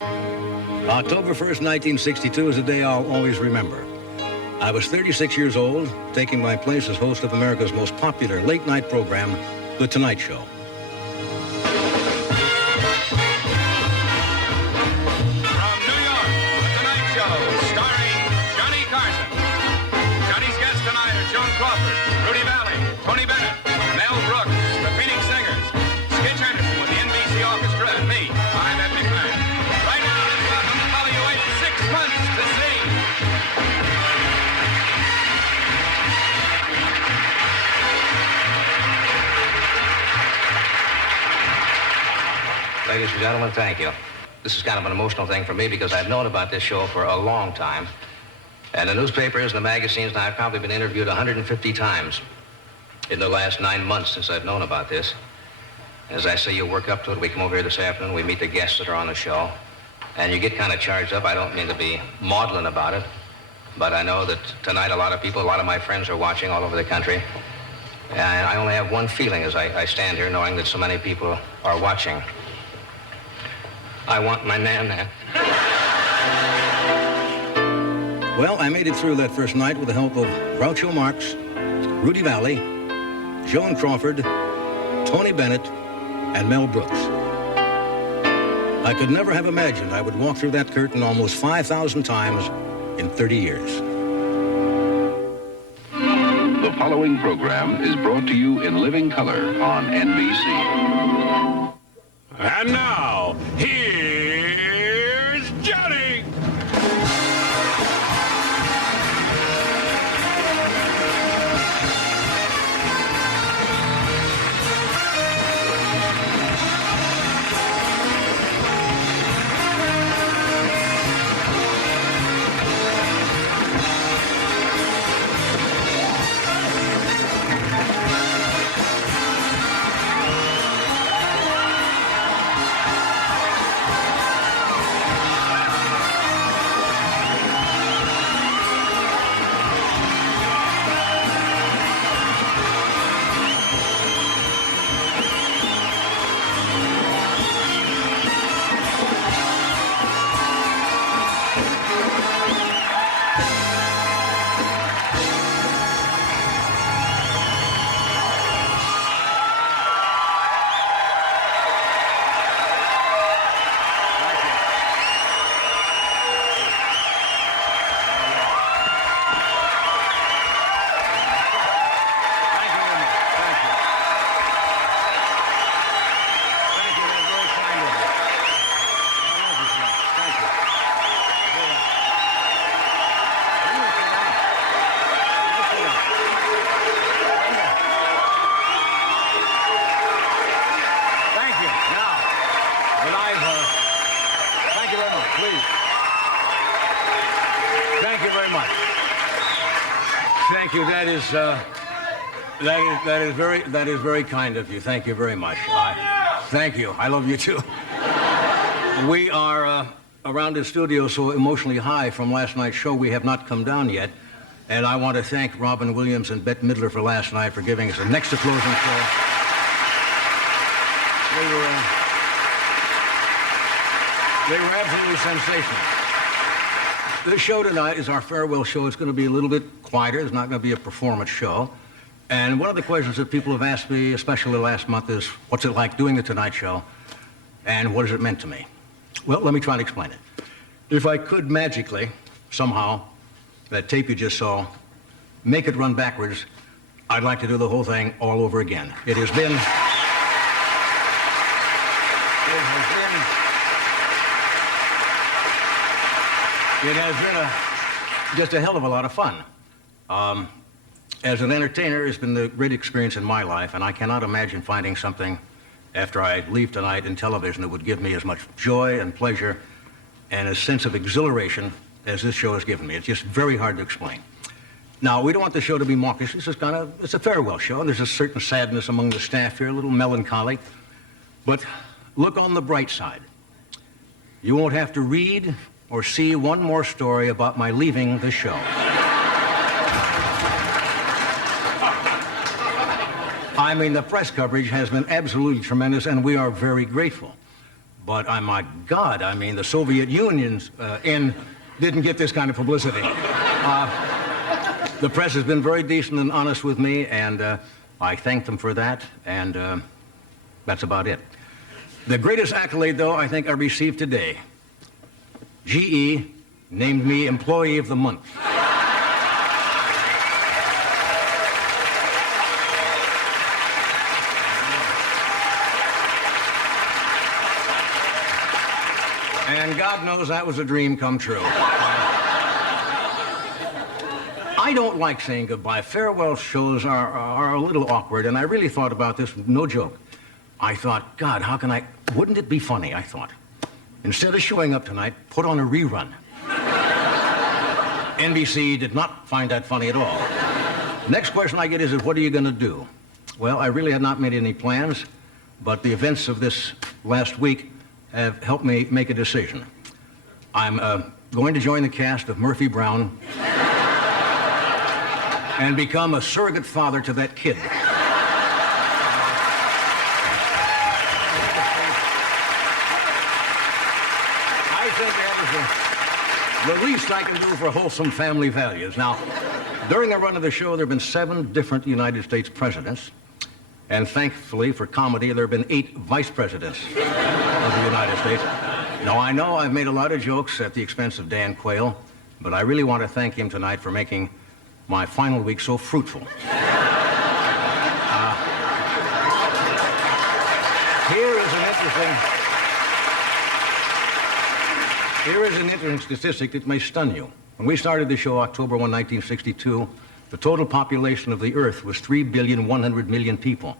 October 1st, 1962 is a day I'll always remember. I was 36 years old, taking my place as host of America's most popular late-night program, The Tonight Show. From New York, The Tonight Show, starring Johnny Carson. Johnny's guests tonight are Joan Crawford, Rudy Valley, Tony Bennett, Mel Brooks, the Phoenix Singers, Skitch Henderson with the NBC Orchestra, and me, I'm Ed McMahon. Right now, let's welcome the fellow you wait 6 months to see. Ladies and gentlemen, thank you. This is kind of an emotional thing for me because I've known about this show for a long time. And the newspapers and the magazines, and I've probably been interviewed 150 times in the last 9 months since I've known about this. As I say, you work up to it. We come over here this afternoon, we meet the guests that are on the show, and you get kind of charged up. I don't mean to be maudlin about it, but I know that tonight a lot of people, a lot of my friends are watching all over the country. And I only have one feeling as I stand here knowing that so many people are watching. I want my nan-nan. Well, I made it through that first night with the help of Groucho Marx, Rudy Valley, Joan Crawford, Tony Bennett, and Mel Brooks. I could never have imagined I would walk through that curtain almost 5,000 times in 30 years. The following program is brought to you in living color on NBC. And now, here's Johnny! Thank you. That is very kind of you. Thank you very much. Thank you. I love you too. We are around the studio so emotionally high from last night's show. We have not come down yet, and I want to thank Robin Williams and Bette Midler for last night for giving us a next to closing show. They were absolutely sensational. This show tonight is our farewell show. It's going to be a little bit quieter. It's not going to be a performance show. And one of the questions that people have asked me, especially last month, is what's it like doing the Tonight Show, and what has it meant to me? Well, let me try and explain it. If I could magically, somehow, that tape you just saw, make it run backwards, I'd like to do the whole thing all over again. It has been just a hell of a lot of fun. As an entertainer, it's been the great experience in my life, and I cannot imagine finding something after I leave tonight in television that would give me as much joy and pleasure and a sense of exhilaration as this show has given me. It's just very hard to explain. Now, we don't want the show to be mawkish. This is it's a farewell show, and there's a certain sadness among the staff here, a little melancholy. But look on the bright side. You won't have to read or see one more story about my leaving the show. I mean, the press coverage has been absolutely tremendous, and we are very grateful. But my God, I mean, the Soviet Union's end didn't get this kind of publicity. The press has been very decent and honest with me, and I thank them for that, and that's about it. The greatest accolade, though, I think I received today. GE named me Employee of the Month. And God knows that was a dream come true. I don't like saying goodbye. Farewell shows are a little awkward, and I really thought about this, no joke. I thought, God, wouldn't it be funny, I thought, instead of showing up tonight, put on a rerun. NBC did not find that funny at all. Next question I get is, what are you going to do? Well, I really had not made any plans, but the events of this last week have helped me make a decision. I'm going to join the cast of Murphy Brown and become a surrogate father to that kid. I think that is the least I can do for wholesome family values. Now, during the run of the show, there have been 7 different United States presidents, and thankfully for comedy, there have been 8 vice presidents of the United States. Now, I know I've made a lot of jokes at the expense of Dan Quayle, but I really want to thank him tonight for making my final week so fruitful. Here is an interesting statistic that may stun you. When we started the show October 1, 1962, the total population of the Earth was 3,100,000,000 people.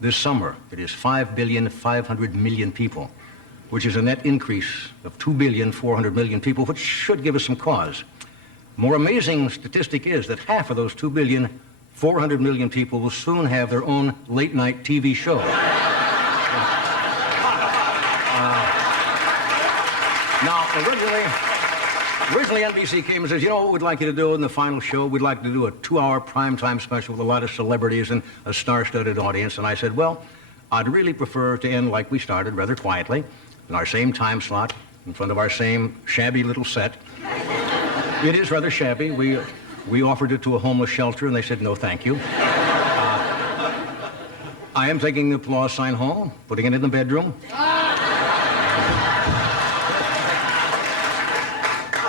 This summer, it is 5,500,000,000 people, which is a net increase of 2,400,000,000 people, which should give us some cause. More amazing statistic is that half of those 2,400,000,000 people will soon have their own late-night TV show. Now, originally NBC came and says, you know what we'd like you to do in the final show? We'd like to do a 2-hour primetime special with a lot of celebrities and a star-studded audience. And I said, well, I'd really prefer to end like we started, rather quietly, in our same time slot, in front of our same shabby little set. It is rather shabby. We offered it to a homeless shelter, and they said, no, thank you. I am taking the applause sign home, putting it in the bedroom.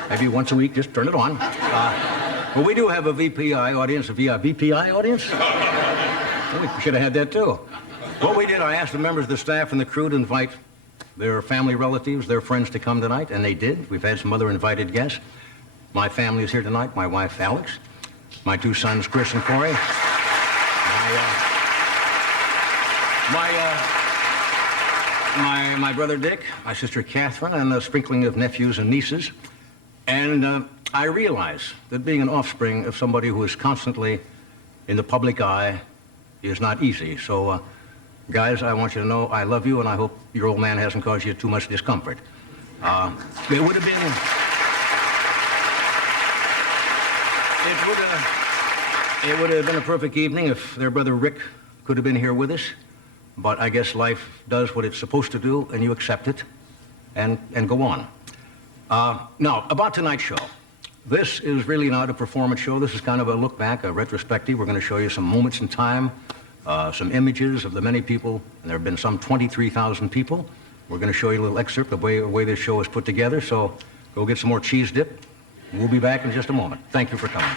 Maybe once a week, just turn it on. But we do have a VPI audience, a VPI audience? We should have had that, too. What we did, I asked the members of the staff and the crew to invite their family relatives, their friends to come tonight, and they did. We've had some other invited guests. My family is here tonight, my wife, Alex, my 2 sons, Chris and Corey, my brother Dick, my sister Catherine, and a sprinkling of nephews and nieces. And I realize that being an offspring of somebody who is constantly in the public eye is not easy. So, guys, I want you to know I love you, and I hope your old man hasn't caused you too much discomfort. It would have been a perfect evening if their brother Rick could have been here with us, but I guess life does what it's supposed to do, and you accept it and go on. Now, about tonight's show. This is really not a performance show. This is kind of a look back, a retrospective. We're going to show you some moments in time, some images of the many people, and there have been some 23,000 people. We're going to show you a little excerpt of the way this show is put together, so go get some more cheese dip. We'll be back in just a moment. Thank you for coming.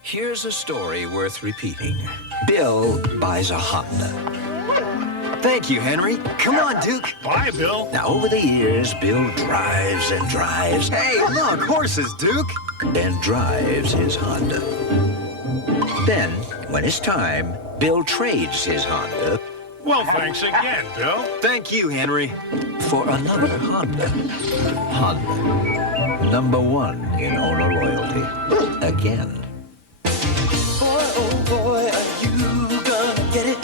Here's a story worth repeating. Bill buys a Honda. Thank you, Henry. Come on, Duke. Bye, Bill. Now, over the years, Bill drives and drives. Hey, look, horses, Duke. And drives his Honda. Then, when it's time, Bill trades his Honda. Well, thanks again, Bill. Thank you, Henry. For another Honda. Honda. Number 1 in owner loyalty. Again. Boy, oh boy, are you gonna get it?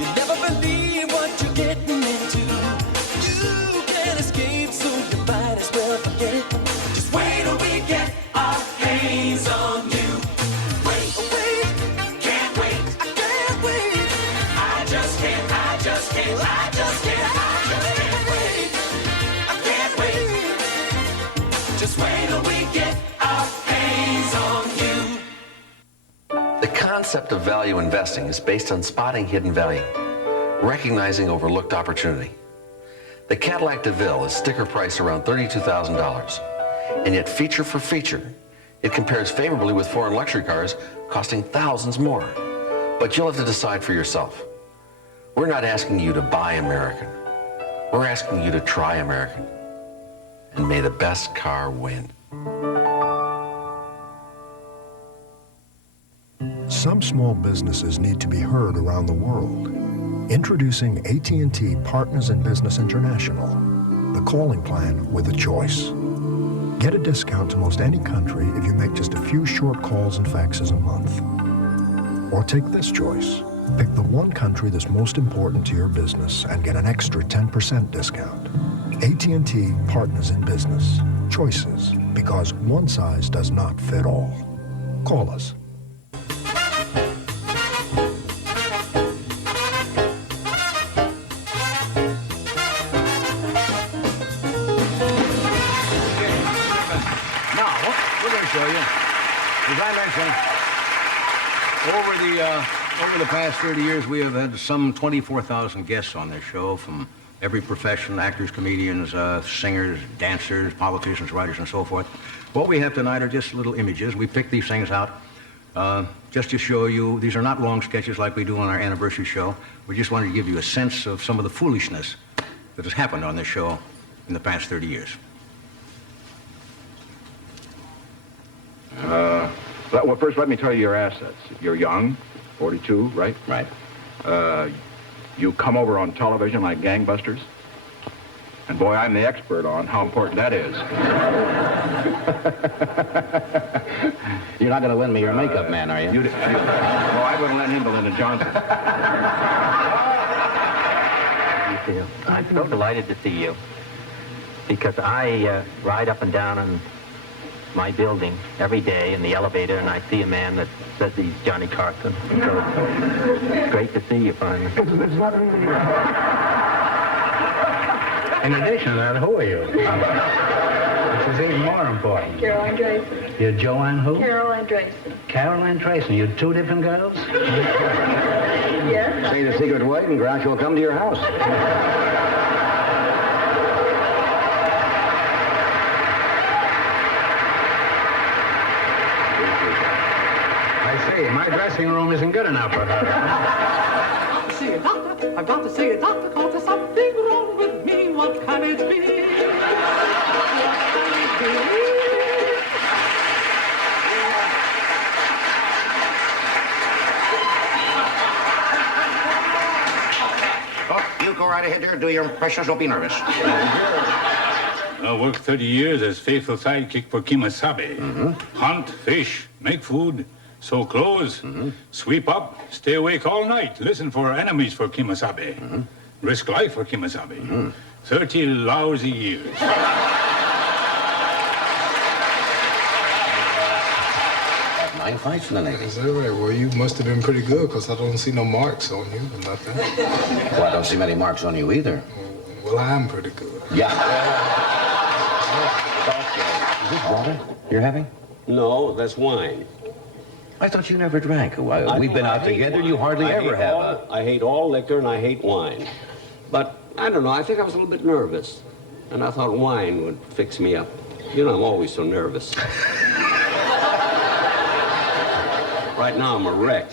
You never believe what you're getting into. You can't escape, so you might as well forget it. Just wait till we get our hands on you. Wait, can't wait, I can't concept of value investing is based on spotting hidden value, recognizing overlooked opportunity. The Cadillac DeVille is sticker price around $32,000, and yet feature for feature, it compares favorably with foreign luxury cars costing thousands more. But you'll have to decide for yourself. We're not asking you to buy American. We're asking you to try American. And may the best car win. Some small businesses need to be heard around the world. Introducing AT&T Partners in Business International, the calling plan with a choice. Get a discount to most any country if you make just a few short calls and faxes a month. Or take this choice. Pick the one country that's most important to your business and get an extra 10% discount. AT&T Partners in Business. Choices, because one size does not fit all. Call us. As I mentioned, over the past 30 years, we have had some 24,000 guests on this show from every profession, actors, comedians, singers, dancers, politicians, writers, and so forth. What we have tonight are just little images. We picked these things out just to show you. These are not long sketches like we do on our anniversary show. We just wanted to give you a sense of some of the foolishness that has happened on this show in the past 30 years. Well, first, let me tell you your assets. You're young, 42, right? Right. You come over on television like gangbusters. And boy, I'm the expert on how important that is. You're not going to lend me your makeup man, are you? Well, I wouldn't lend him to Lyndon Johnson. I'm so delighted to see you because I ride up and down on my building every day in the elevator, and I see a man that says he's Johnny Carson. So it's great to see you finally. In addition to that, who are you? This is even more important. Carol Andreessen. You're Joanne who? Carol Andreessen. Carol Andreessen. You're two different girls? Yes. Say the secret word and Grouch will come to your house. My dressing room isn't good enough for her. See a doctor, I've got to see a doctor, cause there's something wrong with me. What can it be? Oh, you go right ahead there, do your impressions, don't be nervous. I worked 30 years as faithful sidekick for Kimasabe. Hunt, fish, make food, sew clothes, sweep up, stay awake all night, listen for enemies for Kimasabe, risk life for Kimasabe. 30 lousy years. Nine fights in the Navy. Is that right? Well, you must have been pretty good, because I don't see no marks on you or nothing. Well, I don't see many marks on you either. Well, I am pretty good. Yeah. Is this water you're having? No, that's wine. I thought you never drank. We've been out together. You hardly ever have. I hate all liquor and I hate wine. But I don't know. I think I was a little bit nervous. And I thought wine would fix me up. You know, I'm always so nervous. Right now, I'm a wreck.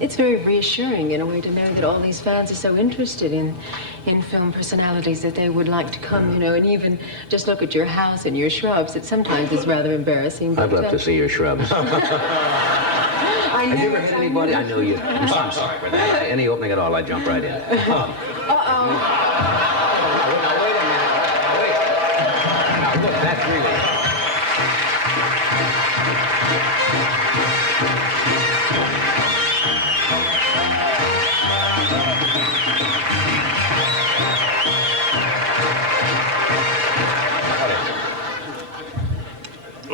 It's very reassuring in a way to know that all these fans are so interested in film personalities that they would like to come, you know, and even just look at your house and your shrubs. It sometimes is rather embarrassing. But, I'd love to see your shrubs. Have you ever had anybody? I know you. I'm sorry for that. Any opening at all, I jump right in. Uh-oh. Now, wait a minute. Wait. Now, look, that's really...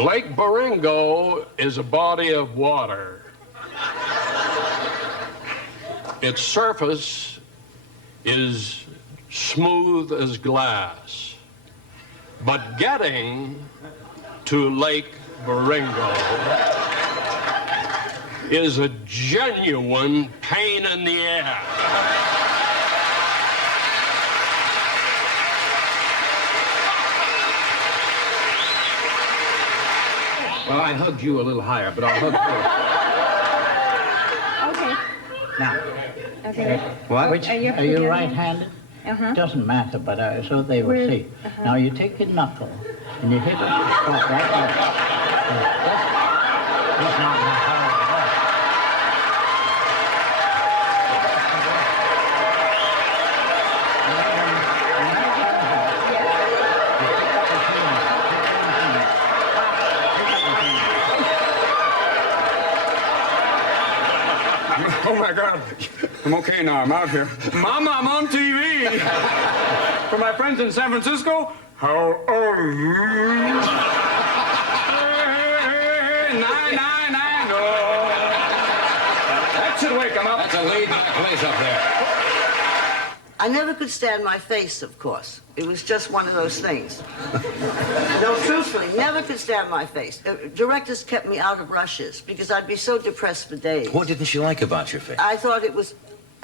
Lake Baringo is a body of water. Its surface is smooth as glass. But getting to Lake Baringo is a genuine pain in the ass. Well, I hugged you a little higher, but I'll hug you. Okay. Now, Okay. What? Which, Are you are you right-handed? Uh-huh. Doesn't matter, but so they will Where- see. uh-huh. Now you take your knuckle and you hit it spot right there. He's not in a hurry. Oh my God. I'm okay now. I'm out here. Mama, I'm on TV. For my friends in San Francisco, how are you? Nine, oh. That should wake them up. That's a laid-back place up there. I never could stand my face, of course. It was just one of those things. No, truthfully, never could stand my face. Directors kept me out of rushes because I'd be so depressed for days. What didn't you like about your face? I thought it was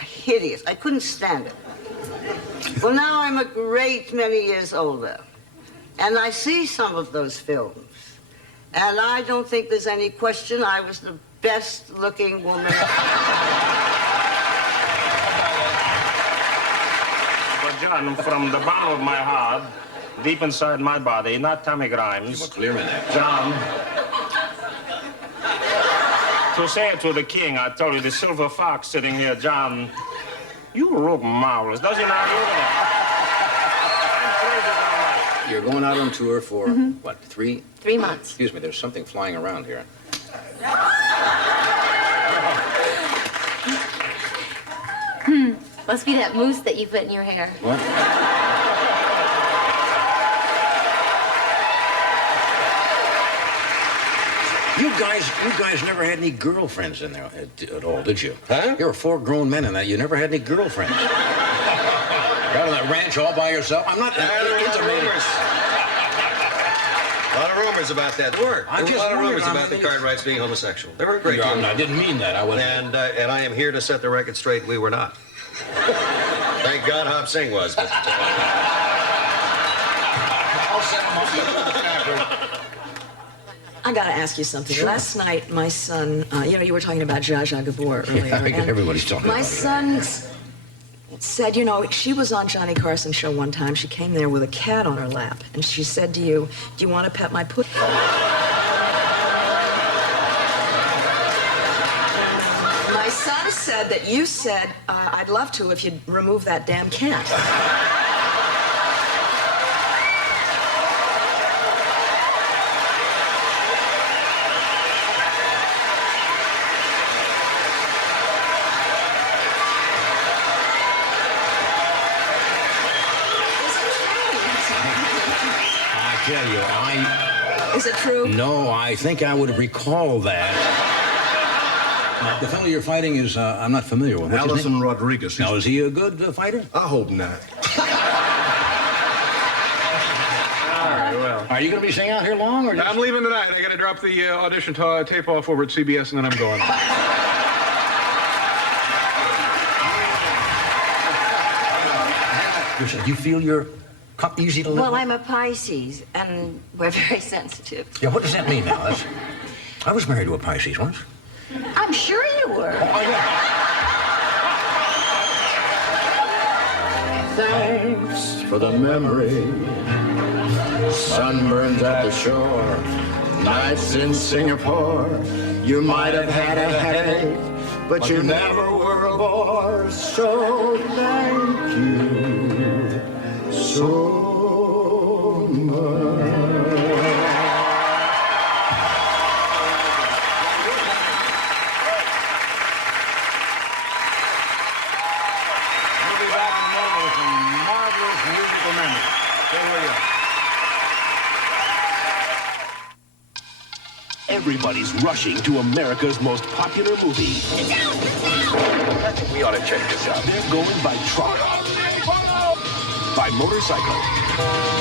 hideous. I couldn't stand it. Well, now I'm a great many years older, and I see some of those films, and I don't think there's any question I was the best-looking woman. But John, from the bottom of my heart, deep inside my body, not Tommy Grimes. Clear in there. John. To say it to the king, I told you, the silver fox sitting here, John, you look marvelous. Does he not? You're going out on tour for, what, 3? 3 months. Excuse me, there's something flying around here. Must be that mousse that you put in your hair. What? You guys never had any girlfriends in there at all, did you? Huh? You were 4 grown men in that. You never had any girlfriends. You're out on that ranch all by yourself. I'm not intimating. A lot of rumors about that. There were. There were a lot of rumors about the Cartwrights being homosexual. There were a great deal. I didn't mean that. I wasn't. And I am here to set the record straight. We were not. Thank God Hop Singh was. But, I'll set him up. I got to ask you something. Sure. Last night, my son, you were talking about Zsa Zsa Gabor earlier. Yeah, everybody's talking about it. My son said, she was on Johnny Carson's show one time. She came there with a cat on her lap, and she said to you, do you want to pet my pussy? My son said that you said, I'd love to if you'd remove that damn cat. Tell you, Is it true? No, I think I would recall that. The fellow you're fighting is, I'm not familiar with. What's his name? Allison Rodriguez. Now, is he a good fighter? I hope not. All right, well. Are you going to be staying out here long? Or I'm leaving tonight. I got to drop the audition tape off over at CBS, and then I'm going. Do you feel you're easy to live Well, with? I'm a Pisces, and we're very sensitive. Yeah, what does that mean now? I was married to a Pisces once. I'm sure you were. Oh, yeah. Thanks for the memory. Sunburns at the shore. Nights in Singapore. You might have had a headache, but you never were a bore. So thank you so much. Everybody's rushing to America's most popular movie. I think we ought to check this out. They're going by truck, by motorcycle,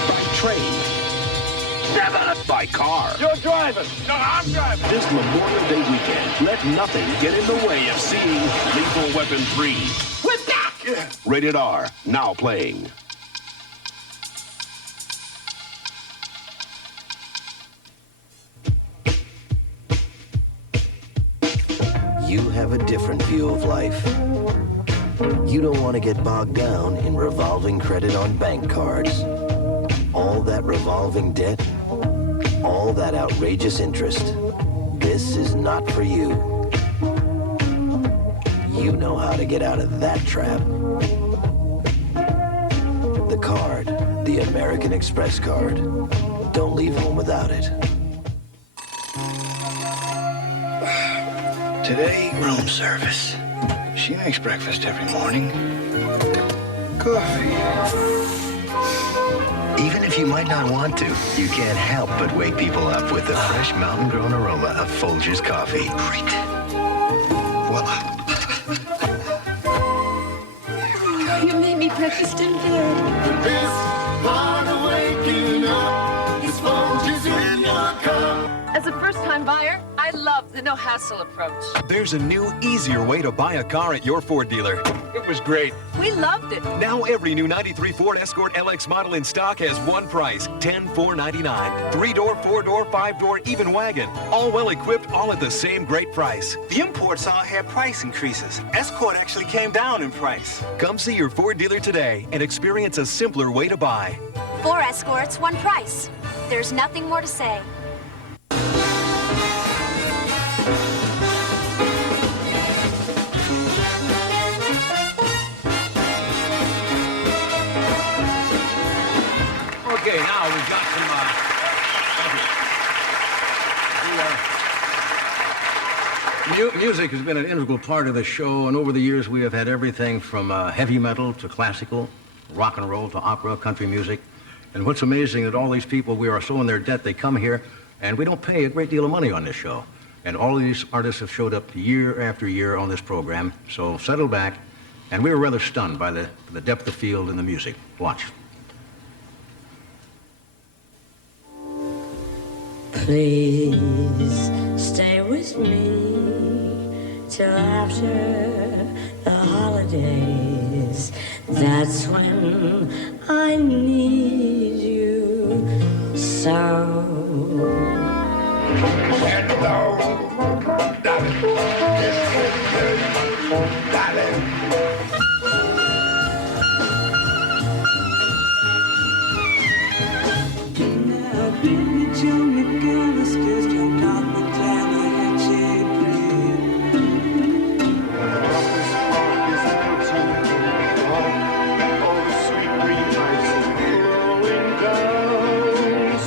by train, by car. You're driving. No, I'm driving. This Memorial Day weekend, let nothing get in the way of seeing Lethal Weapon 3. We're back. Rated R, now playing. You have a different view of life. You don't want to get bogged down in revolving credit on bank cards. All that revolving debt, all that outrageous interest. This is not for you. You know how to get out of that trap. The card, the American Express card. Don't leave home without it. Today, room service. She makes breakfast every morning. Coffee. Even if you might not want to, you can't help but wake people up with the fresh mountain-grown aroma of Folgers coffee. Great. Voila. You made me breakfast in bed. This part of waking up is Folgers in your cup. As a first-time buyer, I love the no-hassle approach. There's a new, easier way to buy a car at your Ford dealer. It was great. We loved it. Now every new 93 Ford Escort LX model in stock has one price, $10,499. 3-door, 4-door, 5-door, even wagon. All well equipped, all at the same great price. The imports all had price increases. Escort actually came down in price. Come see your Ford dealer today and experience a simpler way to buy. 4 Escorts, one price. There's nothing more to say. Okay, now we've got some, music has been an integral part of the show, and over the years we have had everything from heavy metal to classical, rock and roll to opera, country music. And what's amazing that all these people, we are so in their debt, they come here, and we don't pay a great deal of money on this show. And all of these artists have showed up year after year on this program, so settle back. And we were rather stunned by the depth of field and the music. Watch. Please stay with me till after the holidays. That's when I need you so. Hello, darling. This is good, darling.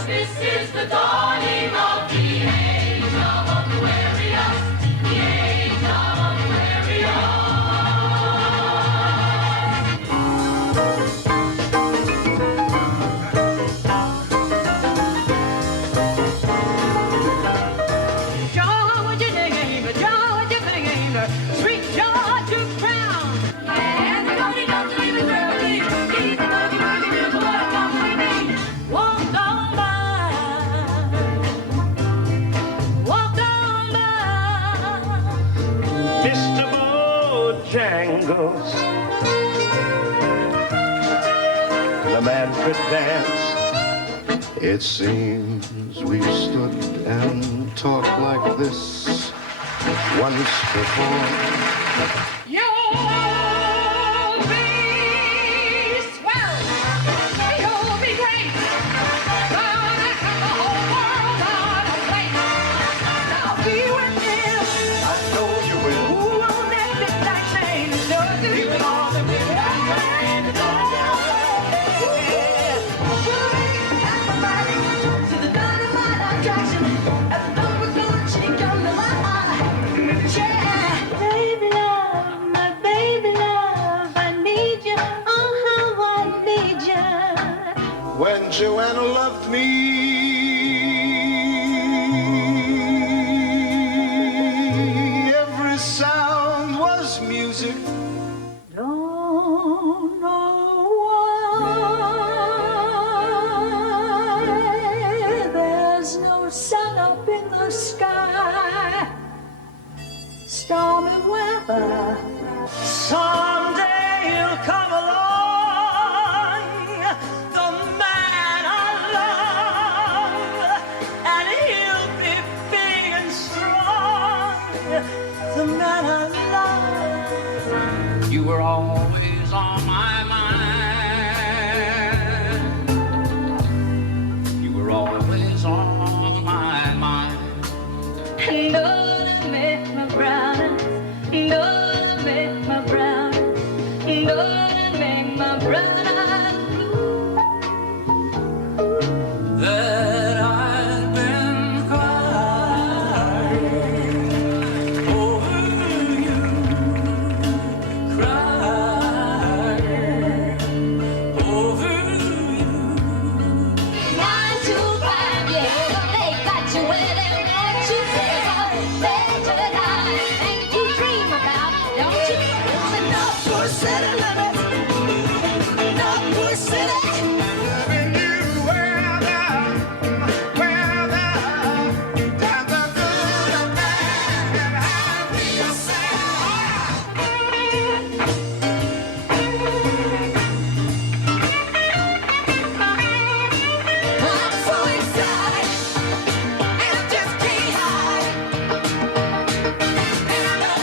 This is the dawning of the age of Aquarius, the age of Georgia name, Georgia fame, sweet Georgia crown. And the only don't leave it early. Keep the boogie woogie to the water company. Walk on by, walk on by. Mr. Bojangles, the man could dance. It seems we stood and talked like this once before. You'll be swell. You'll be great. Gonna have the whole world on a plate. Now be with him. I know you will. Who on that midnight train does it? Even on the midnight train. Everybody to the dynamite attraction. As the number goes, she come to my mind. Yeah. Baby love, my baby love, I need you, oh how I need you. When Joanna loved me, every sound was music. Don't know why no sun up in the sky. Stormy weather. Someday he'll come along, the man I love, and he'll be big and strong, the man I love. You were always on my mind. You were always on my mind. And gonna make my brownies, gonna make my brownies, gonna make my brownies blue. That I've been crying over you, crying over you. 9 to 5, yeah, they got you where they want you. There's a better life, and you dream about, don't you? It's enough for city limits, enough for city. Loving you well down, well down, down the good and bad, and how we I'm so excited, and I just can't hide. And I know,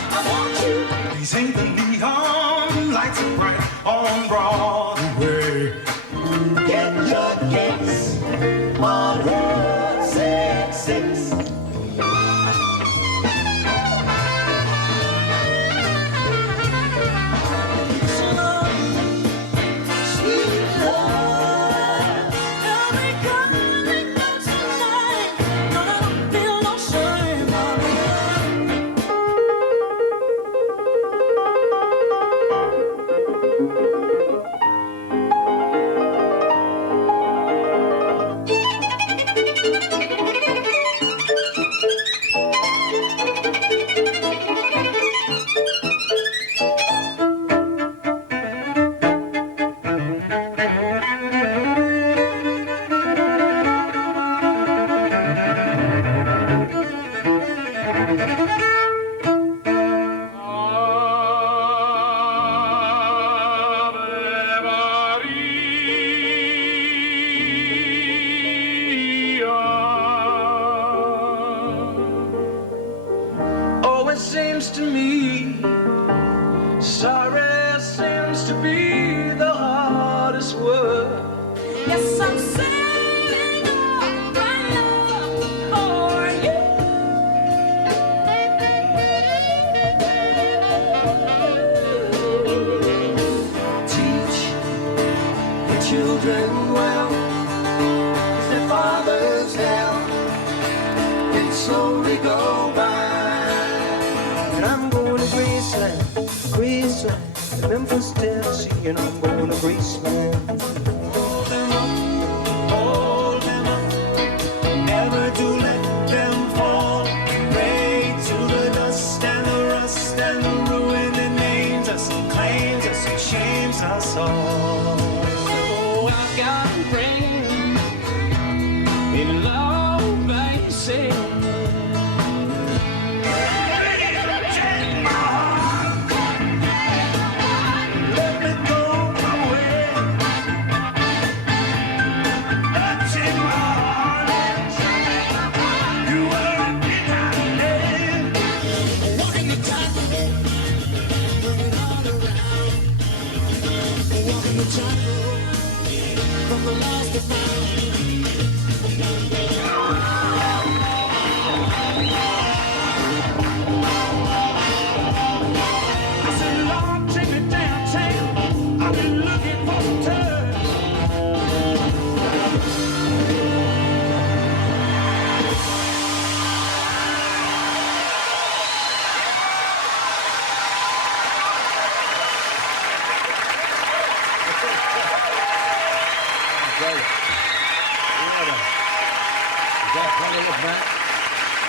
I want you. These ain't the neon lights are bright on Broadway. Get your kicks on Route 66. Sweet love, every coming out tonight, gonna feel no shame on me. Oh, it seems to me sorry seems to be the hardest word. Yes, I'm saving all my love for you. Teach your children well, 'cause their fathers help and slowly go by. And I'm going to Graceland, Graceland, Memphis, Tennessee, and I'm going to Graceland. Hold them up, never to let them fall. Pray to the dust and the rust and the ruin that names us and claims us and shames us all. Oh, I've got a friend in low basin. Let me go away. That's in my heart. You were in my name. Walking the tightrope, moving all around. Walking the tightrope, from the lost to found. I said, Lord, take me downtown. I've been looking for a turn.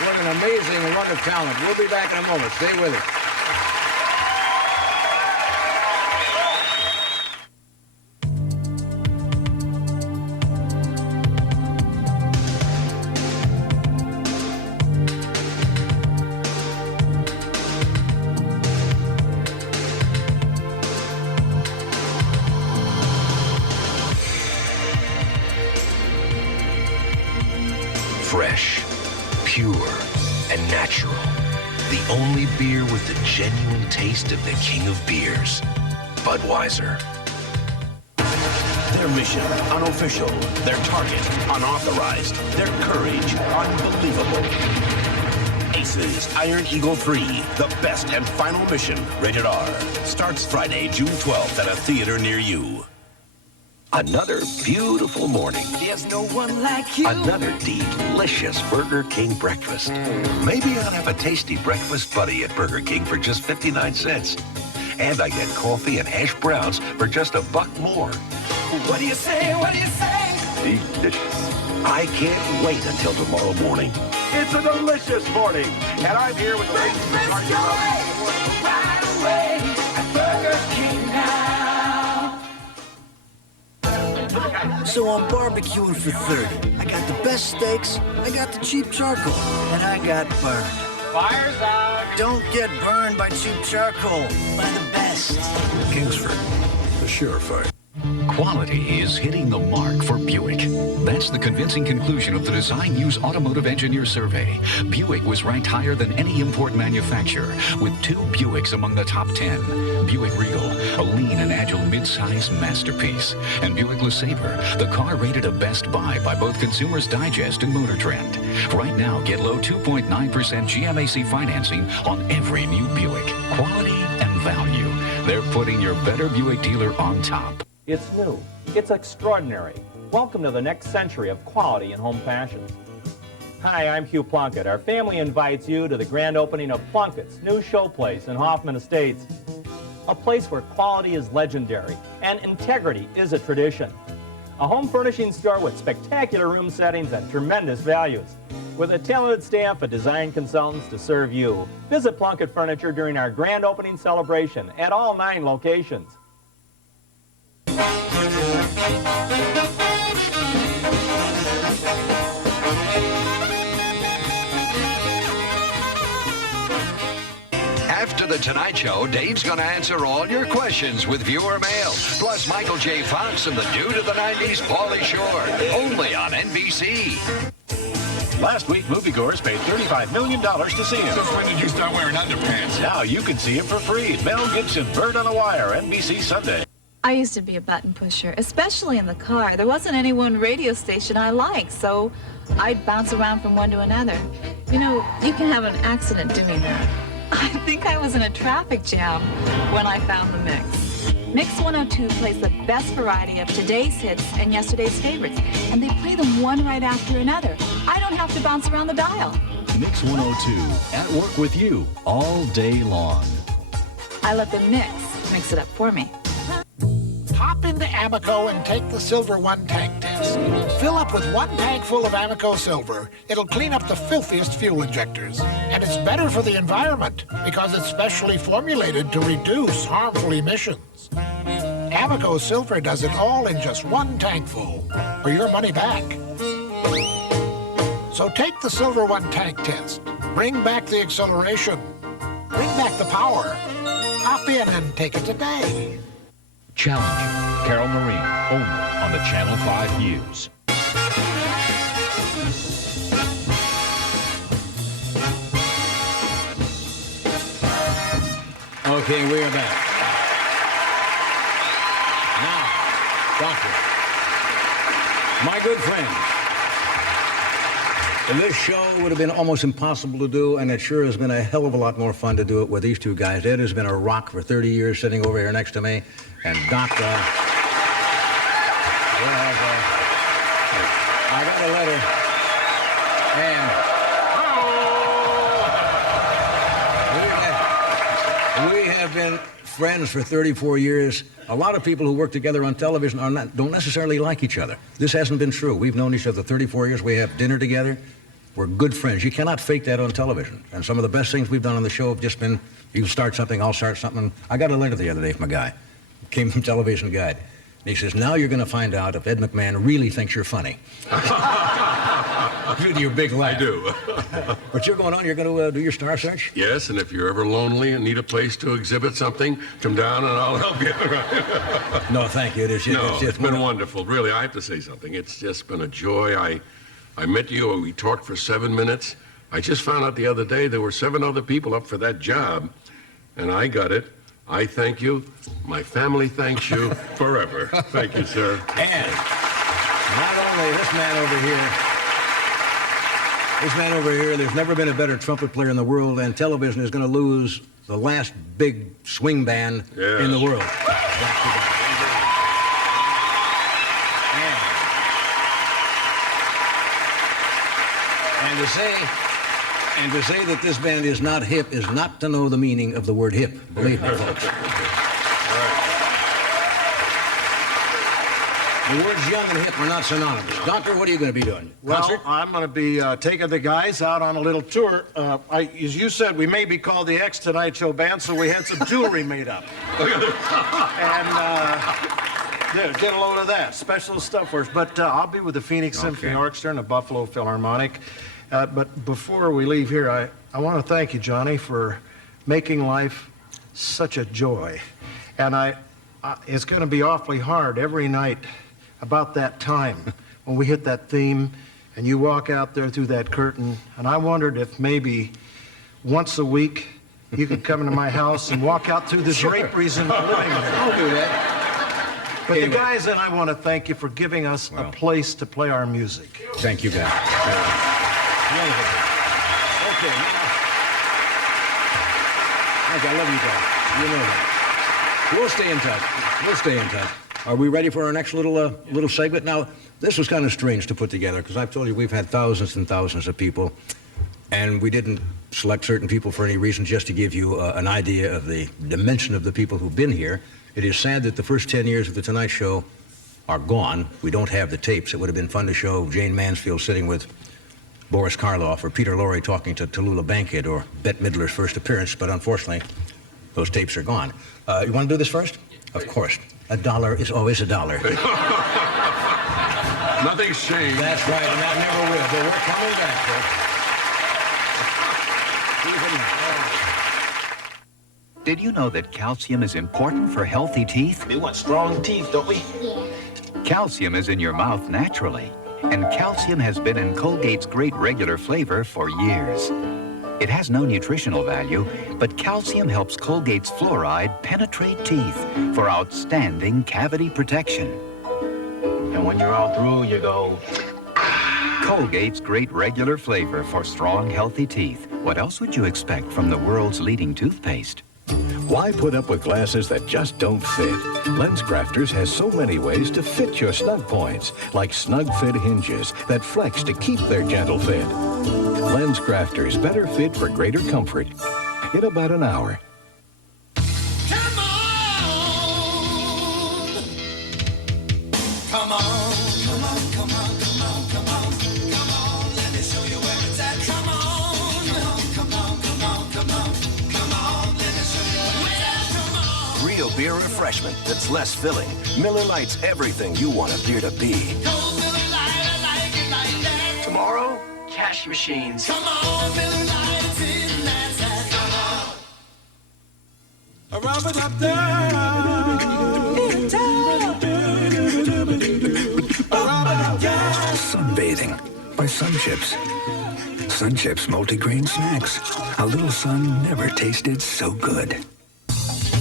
What an amazing run of talent. We'll be back in a moment. Stay with us. Fresh, pure, and natural. The only beer with the genuine taste of the king of beers, Budweiser. Their mission, unofficial. Their target, unauthorized. Their courage, unbelievable. Aces, Iron Eagle 3, the best and final mission, rated R. Starts Friday, June 12th at a theater near you. Another beautiful morning. There's no one like you. Another delicious Burger King breakfast. Maybe I'll have a tasty breakfast buddy at Burger King for just 59 cents. And I get coffee and hash browns for just $1 more. What do you say? What do you say? Delicious. I can't wait until tomorrow morning. It's a delicious morning, and I'm here with Breakfast joy right away at Burger King now. So I'm barbecuing for 30. I got the best steaks, I got the cheap charcoal, and I got burned. Fire's out. Don't get burned by cheap charcoal. Buy the best. Kingsford, the surefire. Quality is hitting the mark for Buick. That's the convincing conclusion of the Design Use Automotive Engineer Survey. Buick was ranked higher than any import manufacturer, with 2 Buicks among the top 10. Buick Regal, a lean and agile mid-size masterpiece. And Buick LeSabre, the car rated a best buy by both Consumers Digest and Motor Trend. Right now, get low 2.9% GMAC financing on every new Buick. Quality and value. They're putting your better Buick dealer on top. It's new. It's extraordinary. Welcome to the next century of quality in home fashions. Hi, I'm Hugh Plunkett. Our family invites you to the grand opening of Plunkett's new showplace in Hoffman Estates. A place where quality is legendary and integrity is a tradition. A home furnishing store with spectacular room settings and tremendous values. With a talented staff of design consultants to serve you. Visit Plunkett Furniture during our grand opening celebration at all 9 locations. After the Tonight Show, Dave's going to answer all your questions with viewer mail. Plus Michael J. Fox and the dude of the 90s, Pauly Shore. Only on NBC. Last week, moviegoers paid $35 million to see him. Since when did you start wearing underpants? Now you can see him for free. Mel Gibson, Bird on a Wire, NBC Sunday. I used to be a button pusher, especially in the car. There wasn't any one radio station I liked, so I'd bounce around from one to another. You know, you can have an accident doing that. I think I was in a traffic jam when I found the Mix. Mix 102 plays the best variety of today's hits and yesterday's favorites, and they play them one right after another. I don't have to bounce around the dial. Mix 102, at work with you all day long. I let the Mix mix it up for me. Hop into Amoco and take the Silver 1 tank test. Fill up with 1 tank full of Amoco Silver. It'll clean up the filthiest fuel injectors. And it's better for the environment because it's specially formulated to reduce harmful emissions. Amoco Silver does it all in just 1 tank full, or your money back. So take the Silver 1 tank test. Bring back the acceleration. Bring back the power. Hop in and take it today. Challenger, Carol Marine, only on the Channel 5 News. Okay, we are back. Now, doctor, my good friends, this show would have been almost impossible to do, and it sure has been a hell of a lot more fun to do it with these 2 guys. Ed has been a rock for 30 years sitting over here next to me, and Doc, I got a letter, and we have been friends for 34 years. A lot of people who work together on television don't necessarily like each other. This hasn't been true. We've known each other 34 years. We have dinner together. We're good friends. You cannot fake that on television. And some of the best things we've done on the show have just been, you start something, I'll start something. I got a letter the other day from a guy. Came from Television Guide. And he says, now you're going to find out if Ed McMahon really thinks you're funny. Due to your big laugh. I do. But you're going on, you're going to do your star search? Yes, and if you're ever lonely and need a place to exhibit something, come down and I'll help you. No, thank you. It's been wonderful. Really, I have to say something. It's just been a joy. I met you and we talked for 7 minutes. I just found out the other day there were 7 other people up for that job, and I got it. I thank you. My family thanks you forever. Thank you, sir. And not only this man over here, there's never been a better trumpet player in the world, and television is going to lose the last big swing band in the world. And to say that this band is not hip is not to know the meaning of the word hip. Believe me, folks. The words young and hip are not synonymous. Doctor, what are you going to be doing? Concert? Well, I'm going to be taking the guys out on a little tour. As you said, we may be called the X Tonight Show Band, so we had some jewelry made up. And there, get a load of that. Special stuff for us. But I'll be with the Phoenix Symphony Orchestra and the Buffalo Philharmonic. But before we leave here, I want to thank you, Johnny, for making life such a joy. And it's going to be awfully hard every night about that time when we hit that theme and you walk out there through that curtain. And I wondered if maybe once a week you could come into my house and walk out through the draperies in the living room. I'll do that. But anyway, the guys and I want to thank you for giving us a place to play our music. Thank you, guys. Okay, I love you guys. You know that. We'll stay in touch. Are we ready for our next little segment? Now, this was kind of strange to put together because I've told you we've had thousands and thousands of people, and we didn't select certain people for any reason, just to give you an idea of the dimension of the people who've been here. It is sad that the first 10 years of The Tonight Show are gone. We don't have the tapes. It would have been fun to show Jane Mansfield sitting with Boris Karloff or Peter Lorre talking to Tallulah Bankhead or Bette Midler's first appearance, but unfortunately, those tapes are gone. You want to do this first? Of course. $1 is always $1. Nothing's changed. That's right, and that never will. But we're coming back, folks. Did you know that calcium is important for healthy teeth? We want strong teeth, don't we? Calcium is in your mouth naturally, and calcium has been in Colgate's Great Regular Flavor for years. It has no nutritional value, but calcium helps Colgate's fluoride penetrate teeth for outstanding cavity protection. And when you're all through, you go... Colgate's Great Regular Flavor for strong, healthy teeth. What else would you expect from the world's leading toothpaste? Why put up with glasses that just don't fit? LensCrafters has so many ways to fit your snug points, like snug fit hinges that flex to keep their gentle fit. LensCrafters, better fit for greater comfort in about an hour. Come on, come on, come on, come on, come on, come on, let me show you where it's at. Come on, come on, come on, come on, come on, let me show you where it's at. Come on. Real beer refreshment that's less filling. Miller Lite's everything you want a beer to be. Cold Miller Lite, I like it like that. Tomorrow, cash machines. Come on, Miller Lite, it's in that sack. Come on. Rub it up Sunbathing by Sun Chips. Sun Chips multigrain snacks. A little sun never tasted so good.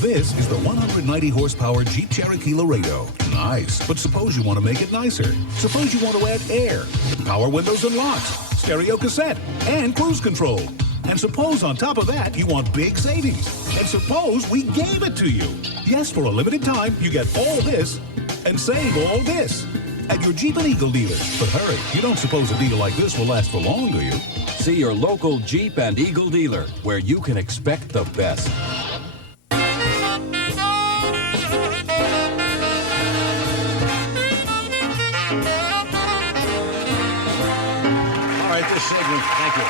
This is the 190 horsepower Jeep Cherokee Laredo. Nice, but suppose you want to make it nicer. Suppose you want to add air, power windows and locks, stereo cassette, and cruise control. And suppose on top of that, you want big savings. And suppose we gave it to you. Yes, for a limited time, you get all this and save all this at your Jeep and Eagle dealers. But hurry, you don't suppose a deal like this will last for long, do you? See your local Jeep and Eagle dealer, where you can expect the best. All right, this segment, thank you.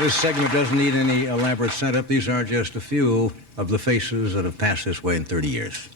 This segment doesn't need any elaborate setup. These are just a few of the faces that have passed this way in 30 years.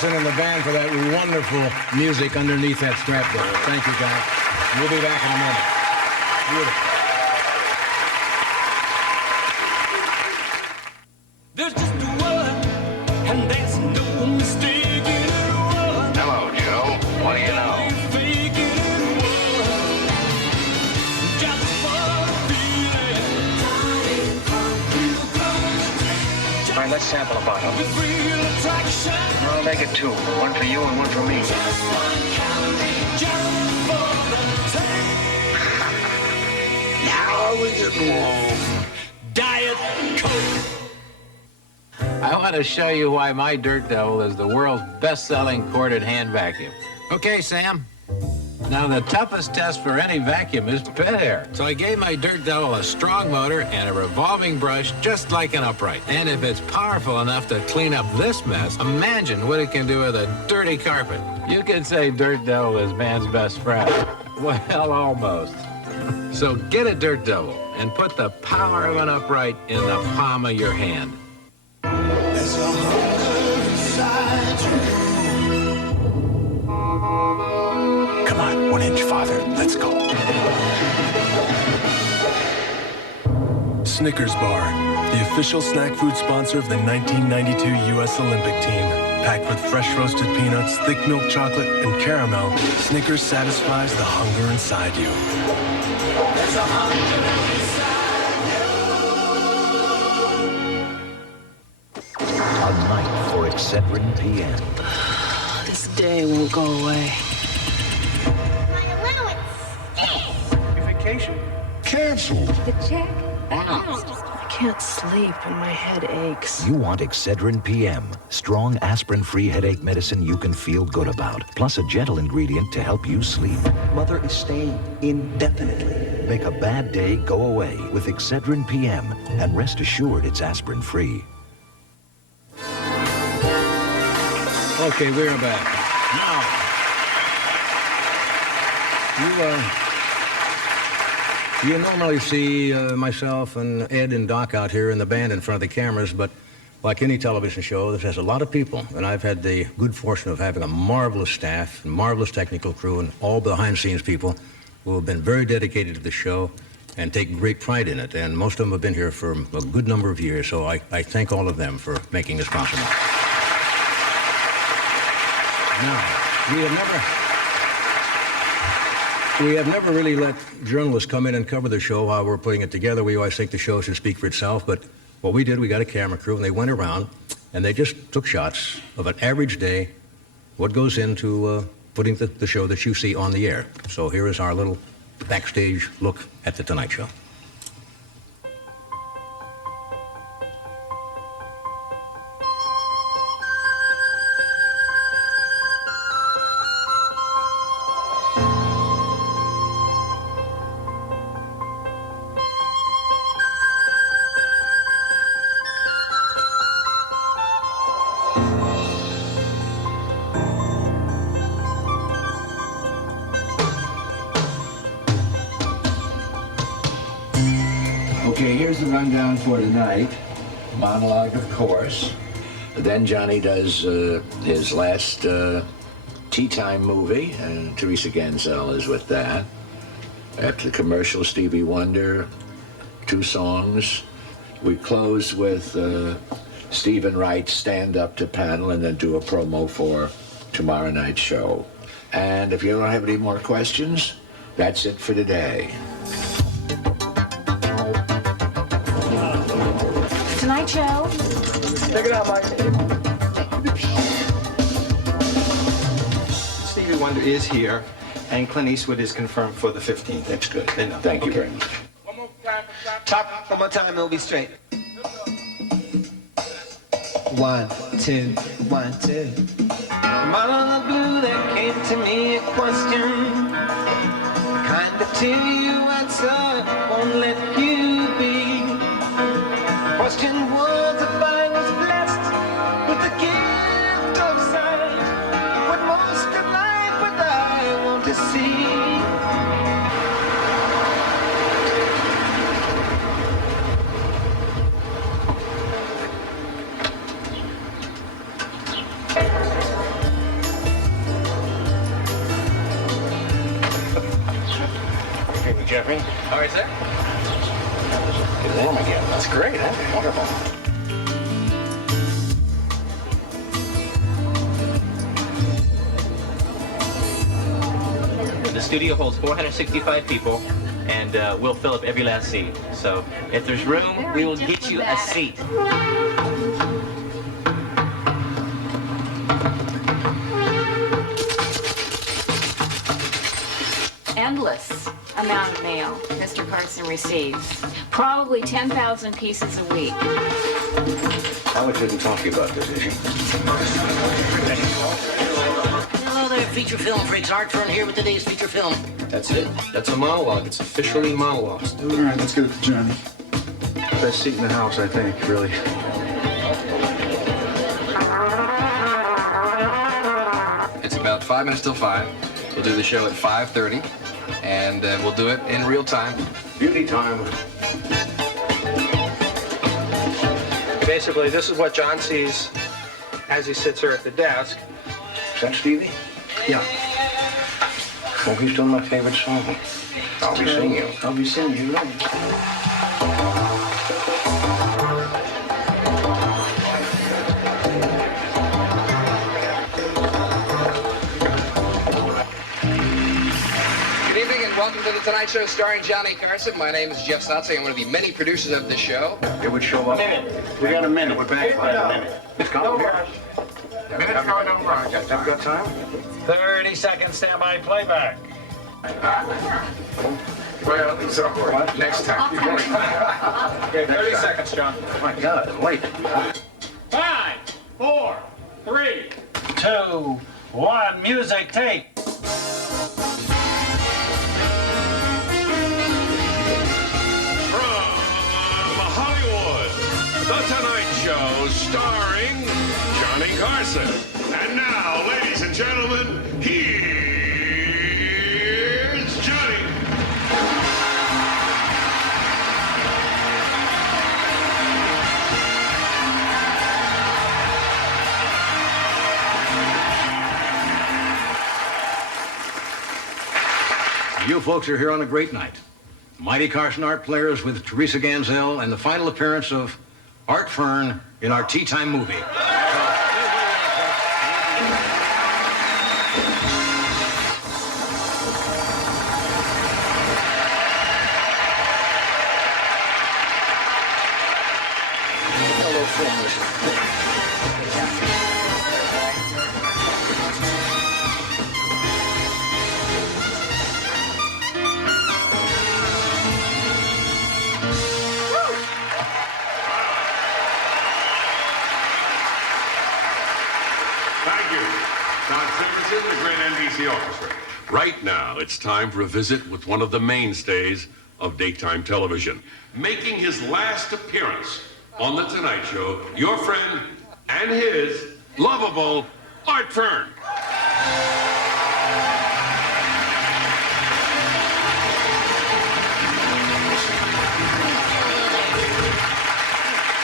Carson and the band for that wonderful music underneath that strap there. Thank you, guys. We'll be back in a moment. Beautiful. There's just a word, and there's no mistake in it. Hello, Joe. What do you know? All right, let's sample a bottle. I'll make it 2. One for you and one for me. Now we're getting warm. Diet Coke. I want to show you why my Dirt Devil is the world's best-selling corded hand vacuum. Okay, Sam? Now, the toughest test for any vacuum is pit air. So I gave my Dirt Devil a strong motor and a revolving brush just like an upright. And if it's powerful enough to clean up this mess, imagine what it can do with a dirty carpet. You could say Dirt Devil is man's best friend. Well, almost. So get a Dirt Devil and put the power of an upright in the palm of your hand. There's a hunger inside you. Come on, 1 inch farther. Let's go. Snickers Bar, the official snack food sponsor of the 1992 U.S. Olympic team. Packed with fresh roasted peanuts, thick milk chocolate, and caramel, Snickers satisfies the hunger inside you. There's a hunger inside A night for Excedrin PM. This day won't go away. Vacation canceled. The check bounced. I can't sleep and my head aches. You want Excedrin PM, strong aspirin-free headache medicine you can feel good about, plus a gentle ingredient to help you sleep. Mother is staying indefinitely. Make a bad day go away with Excedrin PM, and rest assured it's aspirin-free. Okay, we're back. Now, you normally see myself and Ed and Doc out here in the band in front of the cameras, but like any television show, this has a lot of people, and I've had the good fortune of having a marvelous staff, marvelous technical crew, and all behind-the-scenes people who have been very dedicated to the show and take great pride in it, and most of them have been here for a good number of years, so I thank all of them for making this possible. Now, we have never really let journalists come in and cover the show while we're putting it together. We always think the show should speak for itself, but what we did, we got a camera crew, and they went around, and they just took shots of an average day, what goes into putting the show that you see on the air. So here is our little backstage look at The Tonight Show. Okay, here's the rundown for tonight. Monologue, of course. Then Johnny does his last tea time movie, and Teresa Gansel is with that. After the commercial, Stevie Wonder, 2 songs. We close with Stephen Wright's stand up to panel and then do a promo for tomorrow night's show. And if you don't have any more questions, that's it for today. Tonight Show. Check it out, Mike. Stevie Wonder is here, and Clint Eastwood is confirmed for the 15th. That's good. They know. Thank you very much. Top, one more time, it'll be straight. 1, 2, 1, 2. Bottle of blue that came to me a question. Kind of till you answer, won't let you be. Question was if I was blessed with the gift of sight. What most of life would I want to see? Jeffrey. All right, sir. Get warm again. That's great, huh? Wonderful. The studio holds 465 people, and we'll fill up every last seat. So if there's room, we will get you a seat. Endless amount of mail Mr. Carson receives. Probably 10,000 pieces a week. Alice didn't talk to you about this, did she? Hello there, feature film freaks. Art Fern here with today's feature film. That's it. That's a monologue. It's officially monologued. All right, let's get it to Johnny. Best seat in the house, I think, really. It's about 5 minutes till 5. We'll do the show at 5:30, and we'll do it in real time. Beauty time. Basically, this is what John sees as he sits here at the desk. Is that Stevie? Yeah. Well, he's doing my favorite song. I'll be singing you. I'll be singing you. Good evening and welcome to The Tonight Show starring Johnny Carson. My name is Jeff Sotsay. I'm one of the many producers of this show. It would show up. We got a minute. We're back by a minute. It's coming here. Minute's going to rush. Have we got time? 30 seconds standby playback. Well, it's all right. Next time. Okay, 30 seconds, John. My God, wait. 5, 4, 3, 2, 1. Music tape. Hollywood, The Tonight Show, starring Johnny Carson. And now, ladies and gentlemen, here's Johnny. You folks are here on a great night. Mighty Carson Art Players with Teresa Ganzel and the final appearance of Art Fern in our Tea Time movie. Hello, friends. Thank you. Don Simpson, the great NBC Orchestra. Right now, it's time for a visit with one of the mainstays of daytime television. Making his last appearance on The Tonight Show, your friend and his lovable Art Fern.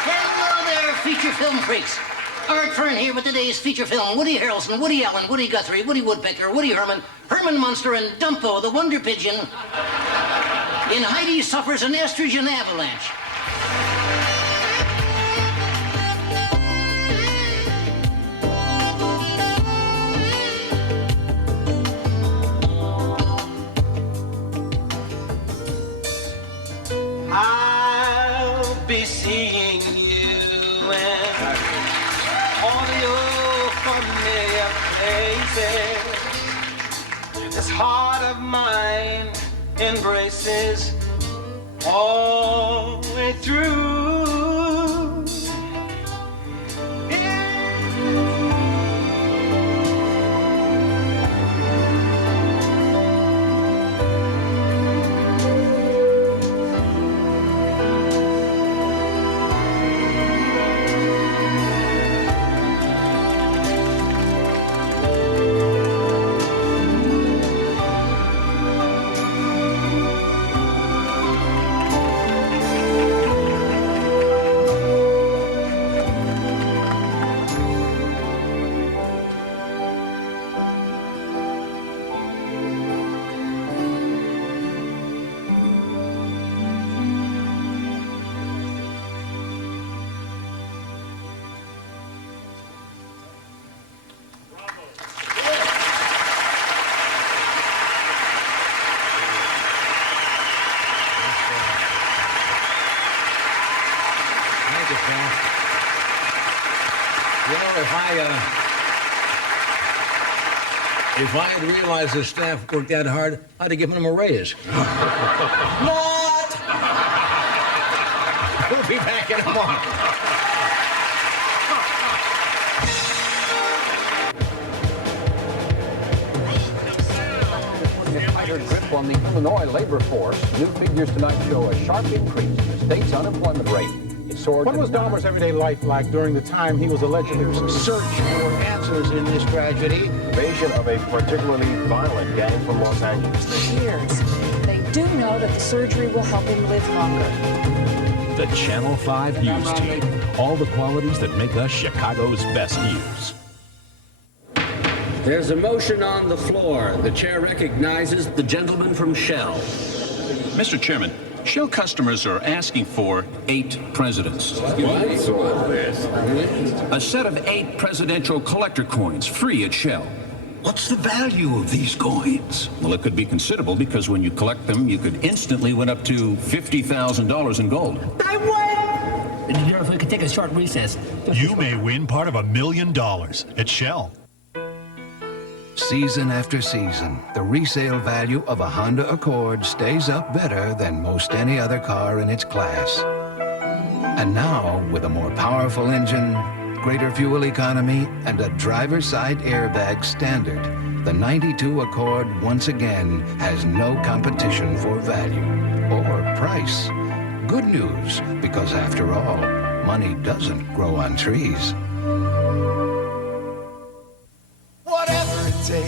Hello there, feature film freaks. Art Fern here with today's feature film. Woody Harrelson, Woody Allen, Woody Guthrie, Woody Woodpecker, Woody Herman, Herman Munster, and Dumpo, the Wonder Pigeon, in Heidi Suffers an Estrogen Avalanche. I'll be seeing you in all your familiar places. This heart of mine embraces all the way through. You know, if I had realized the staff worked that hard, I'd have given them a raise. Not! We'll be back in a moment. A tighter grip on the Illinois labor force. New figures tonight show a sharp increase in the state's unemployment rate. It soared. What was Dahmer's everyday life like during the time he was allegedly search for answers in this tragedy? Invasion of a particularly violent gang from Los Angeles. For years, they do know that the surgery will help him live longer. The Channel 5 News Team. All the qualities that make us Chicago's best news. There's a motion on the floor. The chair recognizes the gentleman from Shell. Mr. Chairman, Shell customers are asking for 8 presidents. What? A set of 8 presidential collector coins, free at Shell. What's the value of these coins? Well, it could be considerable because when you collect them, you could instantly win up to $50,000 in gold. I win! If we could take a short recess. You may win part of $1 million at Shell. Season after season, the resale value of a Honda Accord stays up better than most any other car in its class. And now, with a more powerful engine, greater fuel economy, and a driver's side airbag standard, the 92 Accord once again has no competition for value or price. Good news, because after all, money doesn't grow on trees.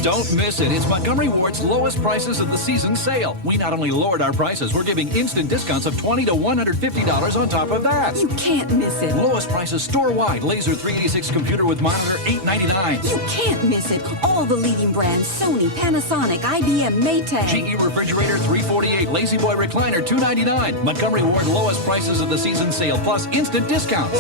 Don't miss it. It's Montgomery Ward's lowest prices of the season sale. We not only lowered our prices, we're giving instant discounts of $20 to $150 on top of that. You can't miss it. Lowest prices store-wide. Laser 386 computer with monitor, $899. You can't miss it. All the leading brands, Sony, Panasonic, IBM, Maytag. GE refrigerator, $348. Lazy Boy recliner, $299. Montgomery Ward lowest prices of the season sale, plus instant discounts.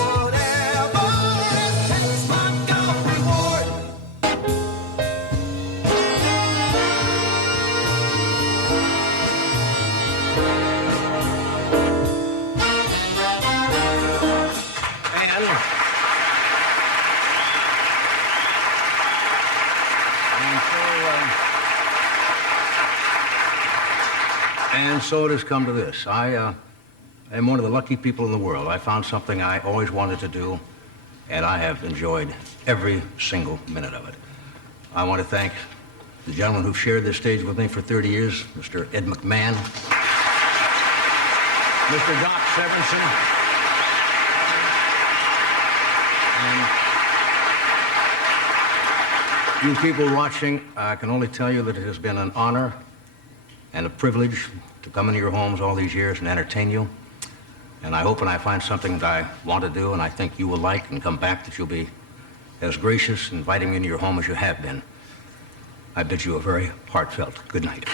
And so it has come to this. I am one of the lucky people in the world. I found something I always wanted to do, and I have enjoyed every single minute of it. I want to thank the gentleman who shared this stage with me for 30 years, Mr. Ed McMahon, Mr. Doc Severinsen, and you people watching. I can only tell you that it has been an honor and a privilege to come into your homes all these years and entertain you. And I hope when I find something that I want to do and I think you will like and come back, that you'll be as gracious inviting me into your home as you have been. I bid you a very heartfelt good night.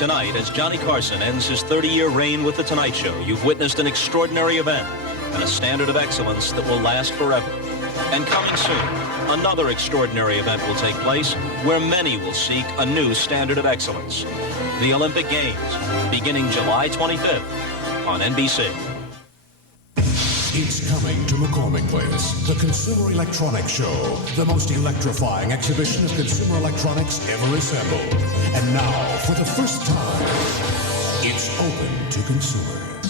Tonight, as Johnny Carson ends his 30-year reign with The Tonight Show, you've witnessed an extraordinary event and a standard of excellence that will last forever. And coming soon, another extraordinary event will take place where many will seek a new standard of excellence. The Olympic Games, beginning July 25th on NBC. It's coming to McCormick Place, the Consumer Electronics Show, the most electrifying exhibition of consumer electronics ever assembled. And now, for the first time, it's open to consumers.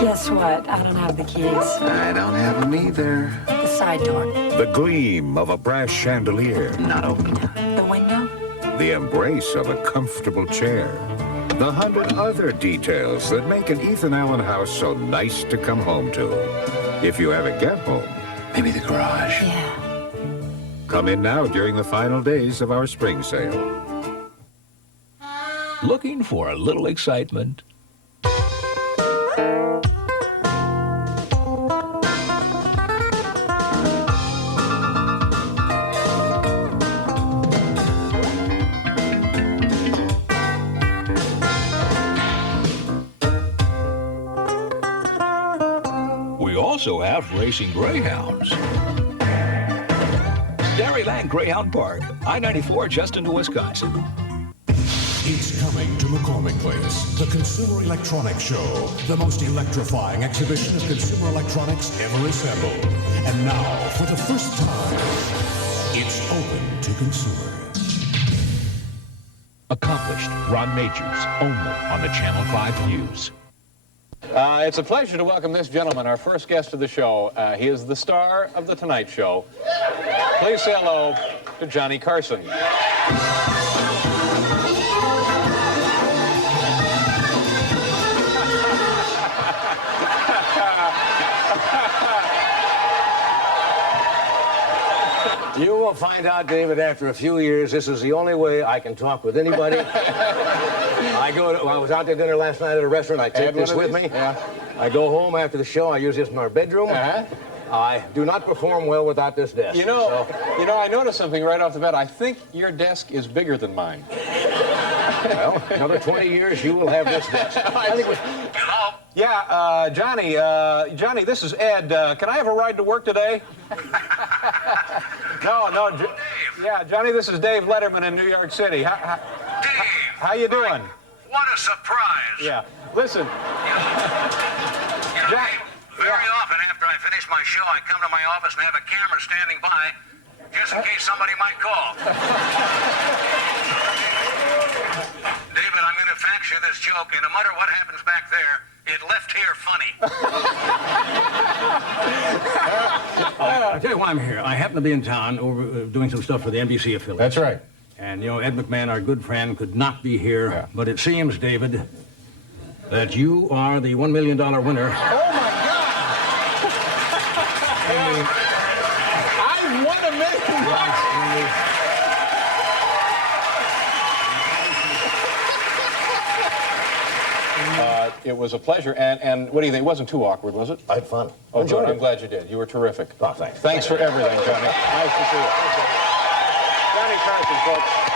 Guess what? I don't have the keys. I don't have them either. The side door. The gleam of a brass chandelier. Not open. The window. The embrace of a comfortable chair. The 100 other details that make an Ethan Allen house so nice to come home to. If you ever get home. Maybe the garage. Yeah. Come in now during the final days of our spring sale. Looking for a little excitement? We also have racing greyhounds. Dairyland Greyhound Park, I-94 just into Wisconsin. It's coming to McCormick Place, the Consumer Electronics Show, the most electrifying exhibition of consumer electronics ever assembled. And now, for the first time, it's open to consumers. Accomplished Ron Majors, only on the Channel 5 News. It's a pleasure to welcome this gentleman, our first guest of the show. He is the star of The Tonight Show. Please say hello to Johnny Carson. You will find out, David, after a few years, this is the only way I can talk with anybody. I was out to dinner last night at a restaurant. I take this with me. Yeah. I go home after the show. I use this in our bedroom. I do not perform well without this desk. You know, I noticed something right off the bat. I think your desk is bigger than mine. Well, another 20 years, you will have this desk. Hello? Yeah, Johnny, Johnny, this is Ed. Can I have a ride to work today? No, yeah, Johnny, this is Dave Letterman in New York City. How you doing? What a surprise. Yeah, listen. Dave, very often after I finish my show, I come to my office and have a camera standing by just in case somebody might call. David, I'm going to fax you this joke, and no matter what happens back there, it left here funny. I'll tell you why I'm here. I happen to be in town over doing some stuff for the NBC affiliate. That's right. And, you know, Ed McMahon, our good friend, could not be here. Yeah. But it seems, David, that you are the $1 million winner. Oh, my God! I won $1 million! It was a pleasure, and what do you think? It wasn't too awkward, was it? I had fun. Oh, Enjoyed good. it. I'm glad you did. You were terrific. Oh, thanks. Thanks for everything, Johnny. Nice to see you. Johnny Carson, folks.